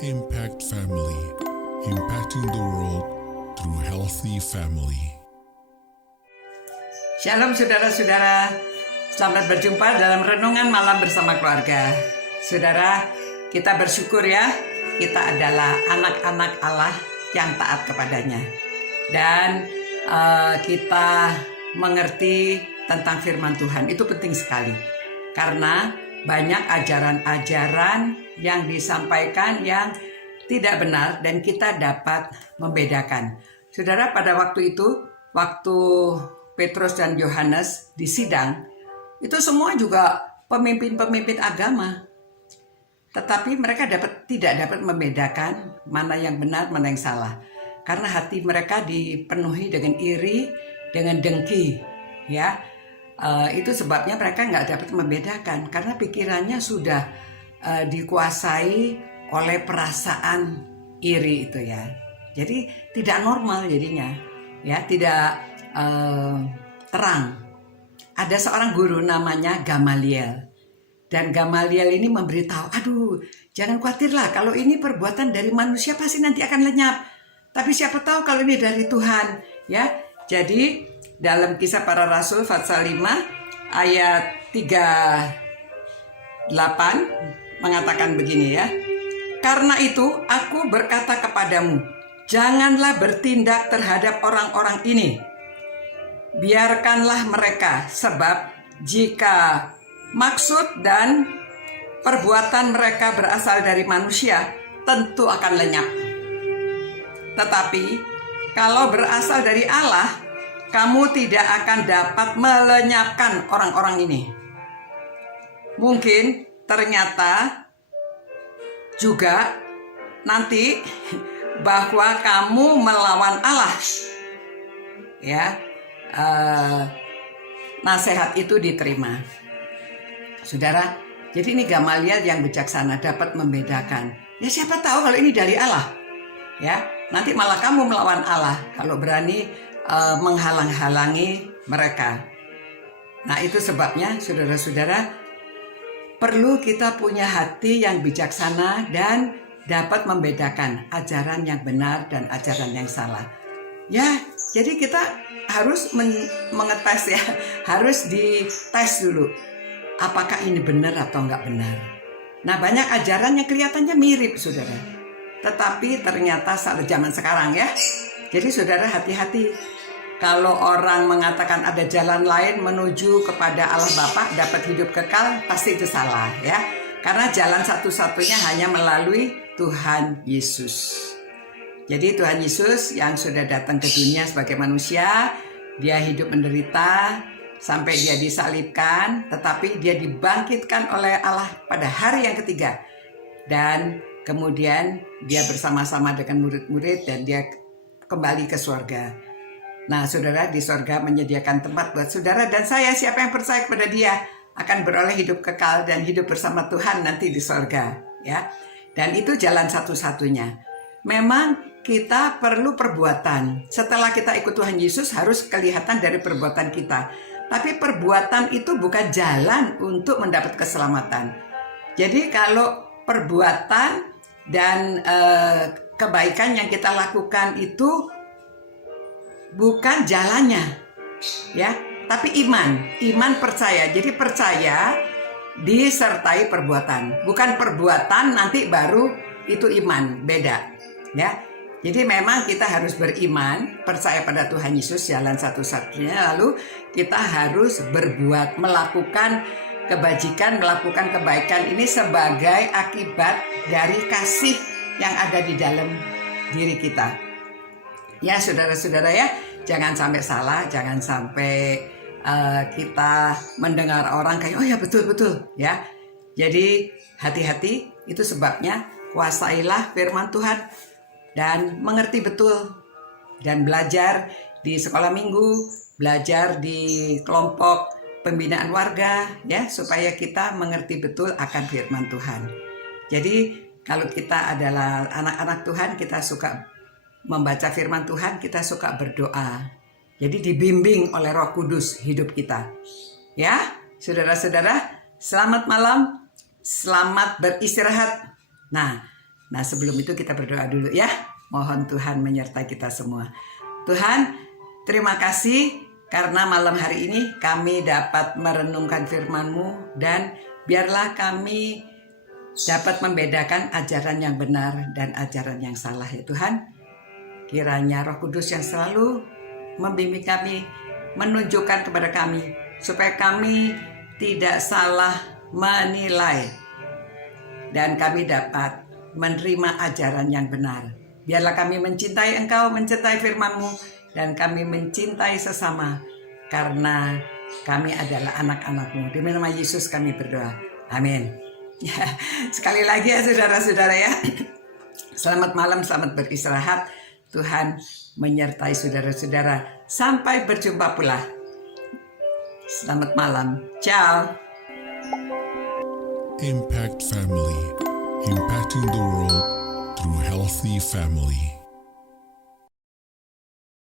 Impact Family, impacting the world through healthy family. Shalom saudara-saudara, selamat berjumpa dalam Renungan Malam bersama keluarga. Saudara, kita bersyukur ya, kita adalah anak-anak Allah yang taat kepadanya. Dan kita mengerti tentang firman Tuhan, itu penting sekali. Karena banyak ajaran-ajaran yang disampaikan yang tidak benar dan kita dapat membedakan. Saudara, pada waktu itu, waktu Petrus dan Yohanes di sidang, itu semua juga pemimpin-pemimpin agama. Tetapi mereka tidak dapat membedakan mana yang benar, mana yang salah. Karena hati mereka dipenuhi dengan iri, dengan dengki, ya. Itu sebabnya mereka nggak dapat membedakan karena pikirannya sudah dikuasai oleh perasaan iri itu ya. Jadi tidak normal jadinya, ya, tidak terang. Ada seorang guru namanya Gamaliel, dan Gamaliel ini memberitahu, aduh, jangan khawatirlah, kalau ini perbuatan dari manusia pasti nanti akan lenyap. Tapi siapa tahu kalau ini dari Tuhan, ya. Jadi dalam Kisah Para Rasul pasal 5 ayat 38 mengatakan begini ya. Karena itu aku berkata kepadamu, janganlah bertindak terhadap orang-orang ini. Biarkanlah mereka, sebab jika maksud dan perbuatan mereka berasal dari manusia, tentu akan lenyap. Tetapi kalau berasal dari Allah, kamu tidak akan dapat melenyapkan orang-orang ini. Mungkin ternyata juga nanti bahwa kamu melawan Allah, ya, nasihat itu diterima. Saudara, jadi ini Gamaliel yang bijaksana dapat membedakan. Ya siapa tahu kalau ini dari Allah, ya. Nanti malah kamu melawan Allah kalau berani menghalang-halangi mereka. Nah, itu sebabnya saudara-saudara perlu kita punya hati yang bijaksana dan dapat membedakan ajaran yang benar dan ajaran yang salah. Ya, jadi kita harus mengetes ya, harus dites dulu apakah ini benar atau enggak benar. Nah, banyak ajaran yang kelihatannya mirip, saudara. Tetapi ternyata salah zaman sekarang ya. Jadi saudara hati-hati. Kalau orang mengatakan ada jalan lain menuju kepada Allah Bapa dapat hidup kekal, pasti itu salah ya. Karena jalan satu-satunya hanya melalui Tuhan Yesus. Jadi Tuhan Yesus yang sudah datang ke dunia sebagai manusia, dia hidup menderita sampai dia disalibkan, tetapi dia dibangkitkan oleh Allah pada hari yang ketiga. Dan kemudian dia bersama-sama dengan murid-murid dan dia kembali ke surga. Nah, saudara, di surga menyediakan tempat buat saudara dan saya. Siapa yang percaya kepada dia akan beroleh hidup kekal dan hidup bersama Tuhan nanti di surga, ya. Dan itu jalan satu-satunya. Memang kita perlu perbuatan. Setelah kita ikut Tuhan Yesus harus kelihatan dari perbuatan kita. Tapi perbuatan itu bukan jalan untuk mendapat keselamatan. Jadi kalau perbuatan dan kebaikan yang kita lakukan itu bukan jalannya, ya, tapi iman percaya. Jadi percaya disertai perbuatan, bukan perbuatan nanti baru itu iman, beda, ya. Jadi memang kita harus beriman, percaya pada Tuhan Yesus jalan satu-satunya, lalu kita harus berbuat, melakukan kebajikan, melakukan kebaikan ini sebagai akibat dari kasih yang ada di dalam diri kita. Ya saudara-saudara ya, jangan sampai salah, jangan sampai kita mendengar orang kayak, oh ya betul-betul ya. Jadi hati-hati, itu sebabnya kuasailah firman Tuhan dan mengerti betul. Dan belajar di sekolah minggu, belajar di kelompok pembinaan warga ya, supaya kita mengerti betul akan firman Tuhan. Jadi kalau kita adalah anak-anak Tuhan, kita suka membaca firman Tuhan, kita suka berdoa. Jadi dibimbing oleh Roh Kudus hidup kita. Ya, saudara-saudara, selamat malam, selamat beristirahat. Nah, Nah, sebelum itu kita berdoa dulu ya. Mohon Tuhan menyertai kita semua. Tuhan, terima kasih karena malam hari ini kami dapat merenungkan firman-Mu, dan biarlah kami dapat membedakan ajaran yang benar dan ajaran yang salah ya Tuhan. Kiranya Roh Kudus yang selalu membimbing kami, menunjukkan kepada kami, supaya kami tidak salah menilai, dan kami dapat menerima ajaran yang benar. Biarlah kami mencintai Engkau, mencintai firman-Mu, dan kami mencintai sesama, karena kami adalah anak-anak-Mu. Demi nama Yesus kami berdoa. Amin. Ya, sekali lagi ya saudara-saudara ya. Selamat malam, selamat beristirahat. Tuhan menyertai saudara-saudara. Sampai berjumpa pula. Selamat malam. Ciao. Impact Family, impacting the world through healthy family.